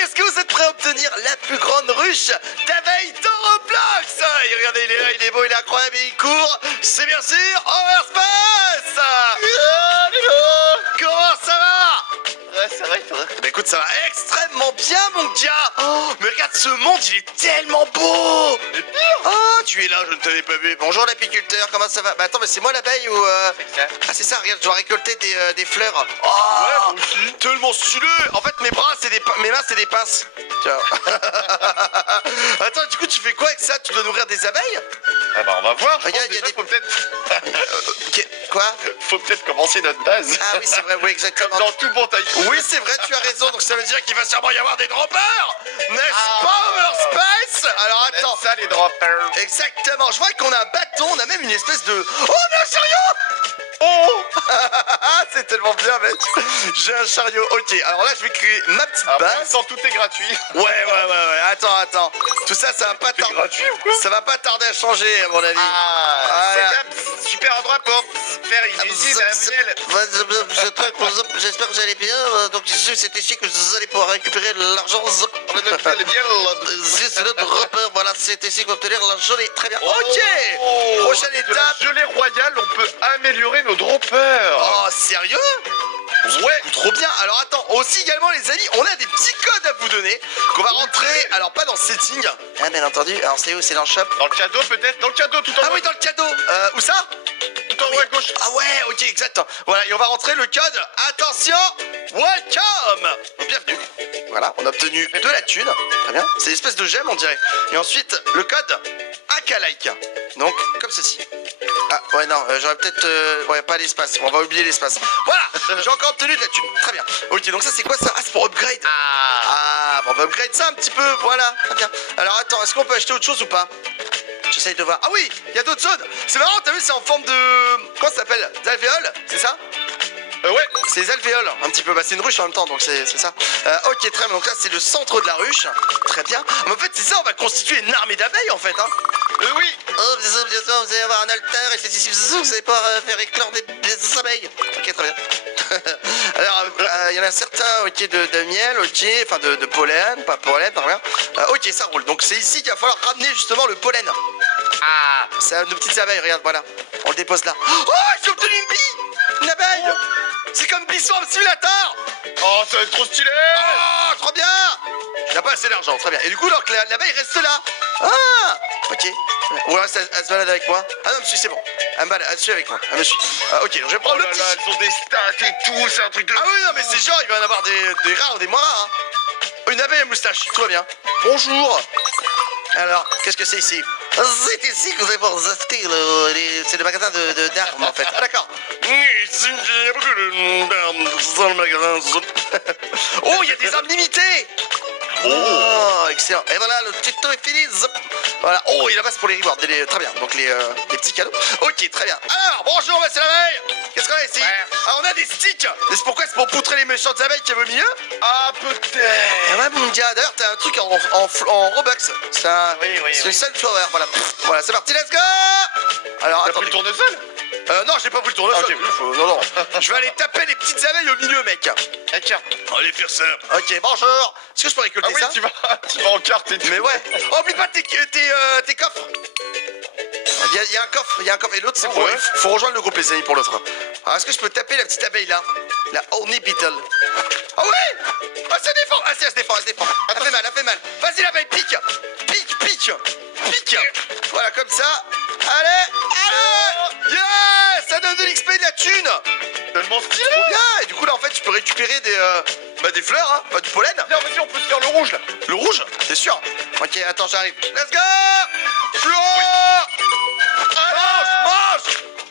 amis, est-ce que vous êtes prêts à obtenir la plus grande ruche d'abeilles de Roblox? Et regardez, il est là, il est beau, il est incroyable et il court. C'est bien sûr Overspace. Comment ça va? Ouais, c'est vrai, toi. Bah écoute, ça va extrêmement bien, mon gars. Oh, mais regarde ce monde, il est tellement beau. Oh, tu es là, je ne t'avais pas vu. Bonjour l'apiculteur, comment ça va? Bah attends, mais c'est moi l'abeille ou C'est ça. Ah c'est ça, regarde, je dois récolter des fleurs. Oh, Ouais, moi aussi. tellement stylé. En fait, mes bras, c'est mes mains, c'est des pinces. Tiens. Attends, du coup, tu fais quoi avec ça? Tu dois nourrir des abeilles? Ah bah on va voir. Regarde, Il y a des... Faut peut-être... Quoi? Faut peut-être commencer notre base. Ah oui, c'est vrai, oui, exactement. Comme dans tout bon tycoon. Oui, c'est vrai, tu as raison. Donc ça veut dire qu'il va sûrement y avoir des droppers, n'est-ce pas, Overspace? Alors attends. Ça, les droppers. Exactement. Je vois qu'on a un bâton, on a même une espèce de. Oh, mais un chariot! Oh. C'est tellement bien, mec. J'ai un chariot. Ok, alors là, je vais créer ma petite Ah, base. sans tout est gratuit. Ouais. Attends. Tout ça, ça va pas C'est tarder. gratuit ou quoi? Ça va pas tarder à changer, à mon avis. Ah, Voilà. c'est un super endroit pour faire une visite à la Miel. J'espère que vous allez bien. Donc, c'est ici que vous allez pouvoir récupérer l'argent. C'est notre repère. Voilà, c'est ici qu'on obtenir la gelée. Très bien. Ok. Prochaine De la étape. gelée royale, on peut améliorer nos droppers. Oh, sérieux? Ouais, trop bien. Alors attends, aussi également les amis, on a des petits codes à vous donner qu'on va rentrer, alors pas dans setting. Ah bien entendu, alors c'est où? C'est dans le shop? Dans le cadeau peut-être? Dans le cadeau tout en Ah haut. oui, dans le cadeau. Où ça? Tout en haut à gauche. Ah ouais, ok, exact. Voilà, et on va rentrer le code. Attention, welcome. Donc, bienvenue. Voilà, on a obtenu de la thune. Très bien. C'est une espèce de gemme, on dirait. Et ensuite, le code Akalike. Donc, comme ceci. Ah ouais, non, j'aurais peut-être... ouais, pas l'espace. On va oublier l'espace. Voilà, j'ai encore obtenu de la thune. Très bien. Ok, donc ça, c'est quoi ça? Ah, c'est pour upgrade. Ah, bon, on va upgrade ça un petit peu. Voilà, très bien. Alors, attends, est-ce qu'on peut acheter autre chose ou pas? J'essaye de voir. Ah oui, il y a d'autres zones. C'est marrant, t'as vu, c'est en forme de... Comment ça s'appelle? D'alvéoles, c'est ça? Ouais. C'est les alvéoles, un petit peu. Bah, c'est une ruche en même temps, donc c'est ça. Ok, très bien. Donc là, c'est le centre de la ruche. Très bien. Mais en fait, c'est ça, on va constituer une armée d'abeilles, en fait. Hein. Oui. Oh, bien sûr, vous allez avoir un altar, et c'est ici, vous allez pouvoir faire éclore des abeilles. Ok, très bien. Alors, il y en a certains, ok, de miel, ok, enfin de pollen, pas pollen, très bien. Ok, ça roule. Donc c'est ici qu'il va falloir ramener justement le pollen. Ah. C'est nos petites abeilles, regarde, voilà. On le dépose là. Oh, j'ai obtenu une bille! Une abeille! C'est comme Biswarm Simulator! Oh, ça va être trop stylé. Oh, trop bien! Il n'a pas assez d'argent, très bien. Et du coup, donc, l'abeille reste là. Ah, ok. Ou alors, elle se balade avec moi. Ah non, c'est bon. Elle suit avec moi. Elle me suit. Ok, donc je vais Oh prendre là le petit. là, elles ont des stats et tout, c'est un truc de... Ah oui, non, mais c'est genre, il va y en avoir des rares ou des moins rares. Hein. Une abeille à moustache, tout va bien. Bonjour. Alors, qu'est-ce que c'est ici? C'est ici que vous allez pouvoir acheter c'est le magasin d'armes en fait. Ah d'accord. Il y a beaucoup d'armes dans le magasin. Oh, il y a des armes limitées. Oh, excellent. Et voilà, le tuto est fini. Zop. Voilà. Oh, il en passe pour les rewards. Très bien. Donc les petits cadeaux. Ok, très bien. Alors, bonjour, monsieur l'abeille. Qu'est-ce qu'on a ici? Ah, on a des sticks. Et c'est pourquoi? C'est pour poutrer les méchantes abeilles qui est au milieu? Ah, peut-être. Ah ouais, mon gars. D'ailleurs, t'as un truc en Robux. C'est un... Oui. C'est une sunflower. Voilà. Voilà, c'est parti. Let's go. Alors, T'as pris le tournesol? non, j'ai pas pris le tournesol. Ok. Non. Je vais aller taper les petites abeilles au milieu, mec. Eh tiens. Allez faire ça. Ok, bonjour. Est-ce que je peux récolter Ah oui, ça? tu vas en carte et tout. Mais ouais. Oh, oublie pas tes coffres. Il y a un coffre, et l'autre c'est pour... Ouais. Faut rejoindre le groupe les amis pour l'autre. Alors est-ce que je peux taper la petite abeille là? La honey beetle. Ah ouais. Ah, ça défend. Ah si, elle se défend. Elle fait mal. Vas-y l'abeille, pique. Voilà, comme ça. Allez. Yes. Ça donne de l'XP et de la thune. Tellement stylé. Trop bien. Et du coup là en fait tu peux récupérer des fleurs, hein. Pas du pollen. Viens, vas-y, on peut se faire le rouge là. Le rouge? T'es sûr? Ok, attends, j'arrive. Let's go.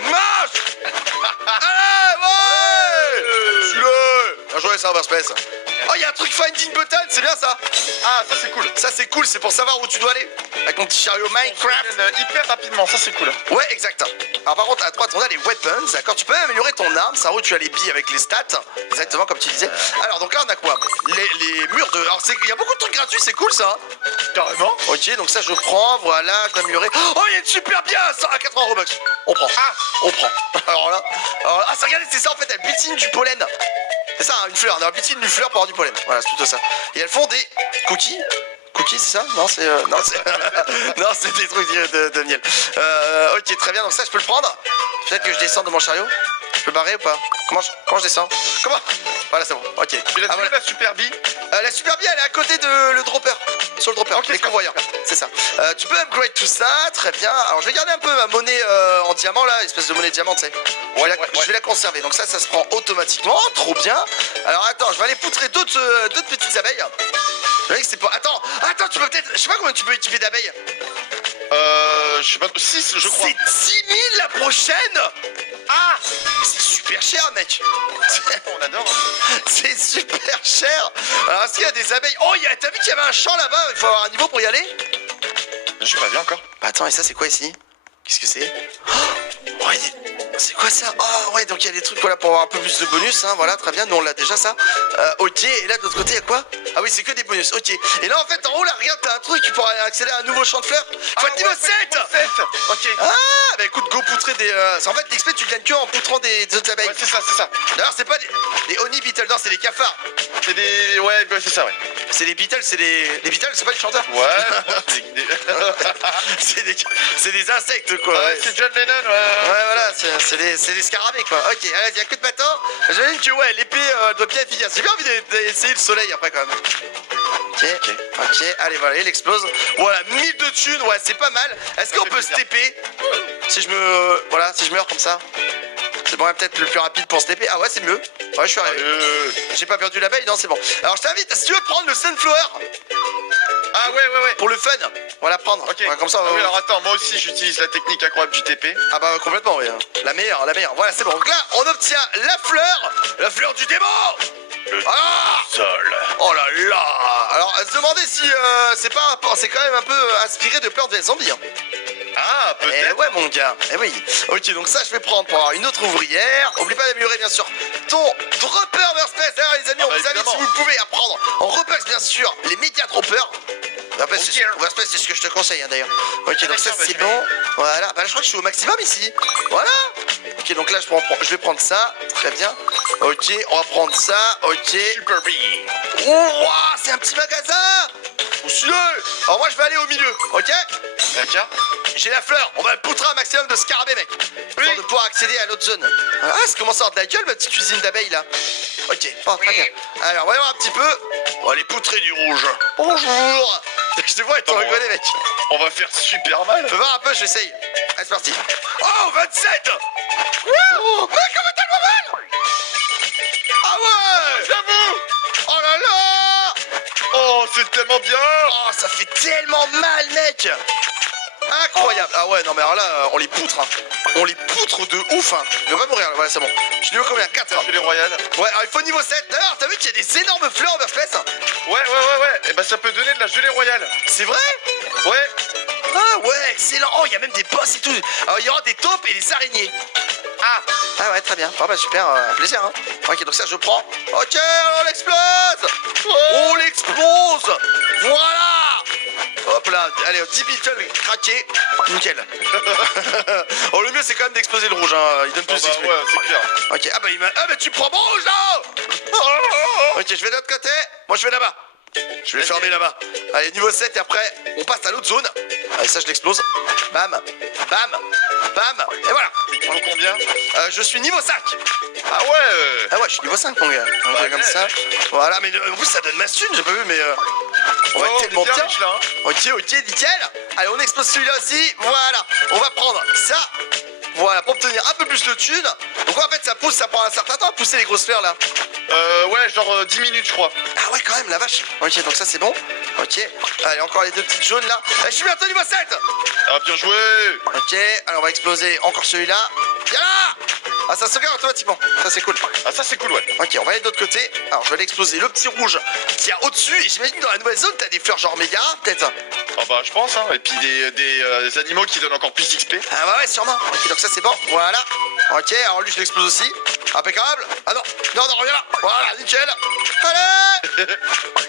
Mange. Allez, ouais. Suis-le. Bien joué, ça, Overspace. Oh, il y a un truc Finding Button, c'est bien ça. Ah, ça c'est cool. Ça, c'est cool, c'est pour savoir où tu dois aller. Avec mon petit chariot Minecraft. Hyper rapidement, ça c'est cool. Ouais, exact. Alors, par contre, à droite, on a les weapons, d'accord? Tu peux même améliorer ton arme, ça où tu as les billes avec les stats. Exactement comme tu disais. Alors, donc là, on a quoi? Les murs de. Alors, il y a beaucoup de trucs gratuits, c'est cool ça. Carrément. Ok, donc ça, je prends, voilà, je vais améliorer. Oh, il y a une super bien à 80 Robux. On prend. On prend. Alors là. Ah, ça, regardez, c'est ça en fait, elle butine du pollen. C'est ça, hein, une fleur. On a piscine d'une fleur pour avoir du pollen. Voilà, c'est plutôt ça. Et elles font des cookies. Cookies, c'est ça? Non, c'est non, c'est non, c'est des trucs de miel. Ok, très bien. Donc ça, je peux le prendre. Peut-être que je descends de mon chariot. Je peux barrer ou pas? Comment je descends? Comment? Voilà, c'est bon. Ok. Tu l'as Ah, vu voilà. la Super Bee? La Super Bee, elle est à côté de le dropper. Sur le dropper, Ok, les convoyeurs. C'est ça. Tu peux upgrade tout ça, très bien. Alors je vais garder un peu ma monnaie en diamant là, espèce de monnaie diamant, tu sais. Je vais la conserver. Donc ça se prend automatiquement. Trop bien. Alors attends, je vais aller poutrer d'autres petites abeilles. Je sais que c'est pas. Attends, tu peux peut-être. Je sais pas combien tu peux équiper d'abeilles. Je sais pas, 6 je crois. C'est 10 000 la prochaine. Ah, c'est super cher, mec. On adore. Hein. C'est super cher. Alors est-ce qu'il y a des abeilles? Oh, t'as vu qu'il y avait un champ là-bas? Il faut avoir un niveau pour y aller. Je suis pas bien encore. Bah attends, et ça c'est quoi ici? Qu'est-ce que c'est? Oh, ouais, c'est quoi ça? Oh ouais, donc il y a des trucs voilà, pour avoir un peu plus de bonus, hein, voilà, très bien, nous on l'a déjà ça. Ok, et là de l'autre côté il y a quoi? Ah oui, c'est que des bonus, ok. Et là en fait en haut là, regarde, t'as un truc pour accéder à un nouveau champ de fleurs. Faut être niveau 7. Ok. Ah bah écoute, go poutrer des... En fait l'XP tu gagnes que en poutrant des autres abeilles. Ouais, c'est ça. D'ailleurs c'est pas des honey beetles, non c'est des cafards. C'est des... Ouais, c'est ça, ouais. C'est des beetles, c'est des... Les beetles c'est pas des chanteurs? Ouais, c'est des insectes quoi. Ouais, c'est John Lennon, Ouais voilà, c'est des scarabées quoi. Ok, allez, il y a que de bâton. J'imagine que ouais, l'épée doit bien finir. J'ai bien envie d'essayer le soleil après quand même. Ok, allez voilà, il explose. Voilà, 1000 de thunes, ouais, c'est pas mal. Est-ce qu'on peut se TP? Si je me... Voilà, si je meurs comme ça. C'est bon, peut-être le plus rapide pour se TP. Ah ouais, c'est mieux. Ouais, je suis arrivé. J'ai pas perdu l'abeille, non, c'est bon. Alors je t'invite, si tu veux prendre le Sunflower. Ah ouais. Pour le fun, on va la prendre. Ok. Ouais, comme ça, oui, alors attends, moi aussi j'utilise la technique incroyable du TP. Ah bah complètement, oui. La meilleure. Voilà, c'est bon. Donc là, on obtient la fleur du démon. Le Ah sol. Oh là là. Alors, à se demander si c'est quand même un peu inspiré de Plants vs Zombies. Hein. Ah, Eh peut-être. ouais, mon gars. Eh oui. Ok, donc ça, je vais prendre pour avoir une autre ouvrière. Oublie pas d'améliorer, bien sûr, ton dropper Burst. Alors, les amis, on vous invite, si vous pouvez, à prendre en repulse, bien sûr, les méga droppers. Overspace, c'est ce que je te conseille, hein, d'ailleurs. Ok, donc ça, c'est bon. Voilà. Bah, je crois que je suis au maximum ici. Voilà. Ok, donc là, je vais prendre ça. Très bien. Ok, on va prendre ça. Ok. Super Bee. Oh, c'est un petit magasin. Monsieur. Alors, moi, je vais aller au milieu. Ok. D'accord. J'ai la fleur, on va poutrer un maximum de scarabées, mec. Pour de pouvoir accéder à l'autre zone. Ah, ça commence à avoir de la gueule, ma petite cuisine d'abeilles là. Ok, oh, très bien. Alors, voyons un petit peu. On va les poutrer du rouge. Bonjour. Je te vois, ils t'ont rigolé, mec. On va faire super mal. Fais voir un peu, j'essaye. Allez, c'est parti. Oh, 27. Wouh, mec, comment t'as le mal? Ah ouais. J'avoue. Oh là là. Oh, c'est tellement bien. Oh, ça fait tellement mal, mec. Incroyable. Ah ouais, non mais alors là, on les poutre. Hein. On les poutre de ouf. Hein. Je vais pas mourir, voilà, c'est bon. Je suis niveau combien? 4. Chez les royales. Ouais, alors il faut niveau 7. D'ailleurs, t'as vu qu'il y a des énormes fleurs en Overspace? Ouais. Et bah ça peut donner de la gelée royale. C'est vrai? Ouais. Ah ouais, excellent. Oh, il y a même des boss et tout. Alors il y aura des taupes et des araignées. Ah ouais, très bien. Ah bah super, plaisir. Hein. Ok, donc ça je prends. Ok, on l'explose. On l'explose. Voilà. Hop là, allez, 10 beetles craqués. Nickel. Oh, le mieux c'est quand même d'exploser le rouge, hein. Il donne plus d'XP. Ouais, c'est clair. Ok, ah bah tu prends mon rouge là. Ok, je vais de l'autre côté. Moi je vais là-bas. Je vais fermer là-bas. Allez, niveau 7 et après on passe à l'autre zone. Allez, ça je l'explose. Bam, bam, bam. Et voilà. Niveau combien? Je suis niveau 5. Ah ouais. Ah ouais, je suis niveau 5 mon gars. On va comme ça. Voilà, mais en plus ça donne ma thune, j'ai pas vu, mais on va être tellement bien. Riche, là, hein. Ok, nickel. Allez, on explose celui-là aussi. Voilà, on va prendre ça. Voilà, pour obtenir un peu plus de thunes. Donc en fait ça prend un certain temps à pousser les grosses fleurs là. Ouais, genre 10 minutes je crois. Ah ouais, quand même, la vache. Ok, donc ça c'est bon. Ok, allez, encore les deux petites jaunes là. Je suis bientôt niveau 7. Ah, bien joué. Ok, alors on va exploser encore celui-là. Viens là. Ah, ça se regarde automatiquement. Ça c'est cool. Ah, ça c'est cool, ouais. Ok, on va aller de l'autre côté. Alors je vais aller exploser le petit rouge qui a au-dessus. Et j'imagine que dans la nouvelle zone, t'as des fleurs genre méga rares peut-être. Ah bah je pense, hein. Et puis des animaux qui donnent encore plus d'XP. Ah bah ouais, sûrement. Ok, donc ça c'est bon. Voilà. Ok, alors lui je l'explose aussi. Impeccable. Ah non, reviens là. Voilà, nickel. Allez.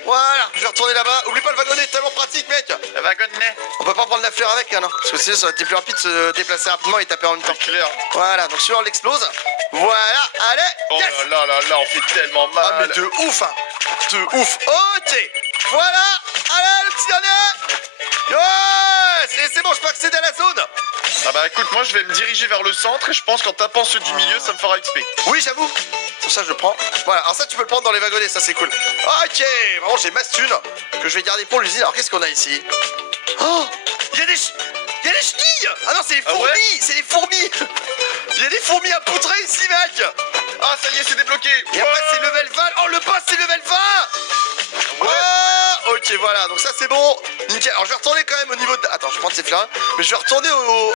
Voilà, je vais retourner là-bas. Oublie pas le wagonnet, tellement pratique, mec. Un wagonnet. On peut pas prendre la fleur avec, hein, non. Parce que sinon, ça aurait été plus rapide de se déplacer rapidement et taper en même temps. C'est clair. Voilà, donc celui-là, on l'explose. Voilà, allez, Oh yes. là, on fait tellement mal. Ah, mais de ouf, hein. De ouf. Ok, voilà, allez, le petit dernier. Ouais, c'est bon, je peux accéder à la zone. Ah bah écoute, moi je vais me diriger vers le centre et je pense qu'en tapant ceux du milieu, ça me fera XP. Oui, j'avoue. Sur ça, je le prends. Voilà, alors ça, tu peux le prendre dans les wagonnets, ça, c'est cool. Ok, vraiment, j'ai masse thune que je vais garder pour l'usine. Alors, qu'est-ce qu'on a ici? Oh, il y a des chenilles. Ah non, c'est les Ah fourmis, ouais c'est les fourmis. Il y a des fourmis à poutrer ici, mec. Ah ça y est, c'est débloqué. Et après, c'est level 20. Oh, le boss, c'est level 20. Ouais. Oh, ok, voilà, donc ça, c'est bon. Nickel. Alors, je vais retourner quand même au niveau de... Attends, je vais prendre ces fleurs. Mais je vais retourner au...